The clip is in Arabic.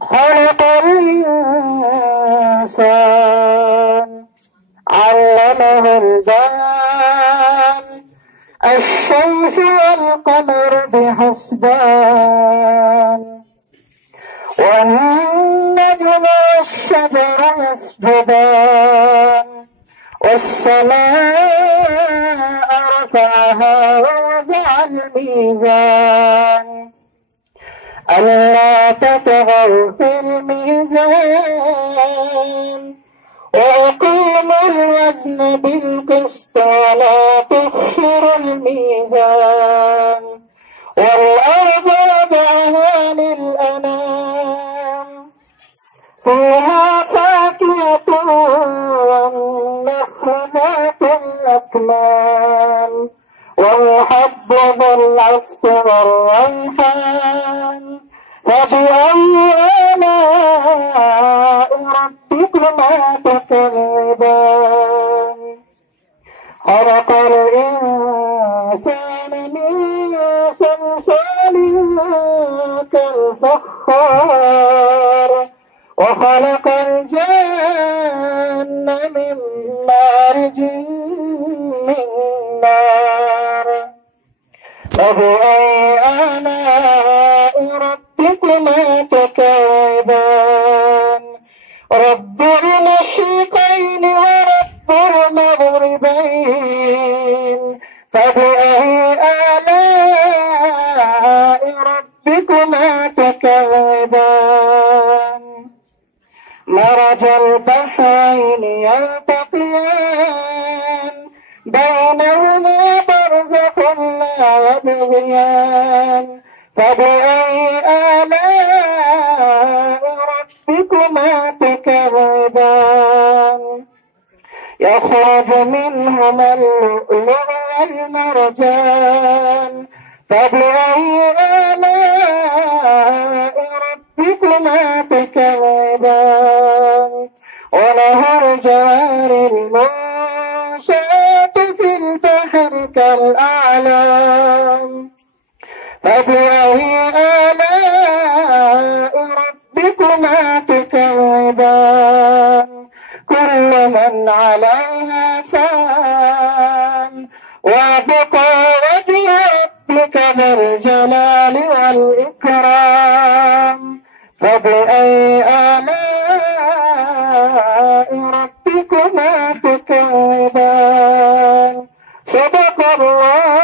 خلق الإنسان علمه البيان الشمس والقمر بحسبان والنجم والشجر يسجدان والسماء رفعها ووضع الميزان ألا تطغوا في الميزان وأقيموا الوزن بالقسط ولا تخسروا الميزان والأرض وضعها للأنام فيها فاكهة والنخل ذات الأكمام ويحب بالعصف والريحان فبأي آلاء ربكما تكذبان خلق الإنسان من صلصال كالفخار وخلق الجن من مارج من نار فبأي آلاء ربكما تكذبان رب المشرقين ورب المغربين فبأي آلاء ربكما تكذبان مرج البحرين يلتقيان بينهما برزخ لا يبغيان فبأي آلاء ربكما تكذبان يخرج منهما اللؤلؤ والمرجان فبأي آلاء ربكما تكذبان وله الجوار المنشآت في البحر كالأعلام فبأي آلاء ربكما تكذبان كل من عليها فان ويبقى وجه ربك ذا الجلال والإكرام فبأي آلاء ربكما تكذبان صدق الله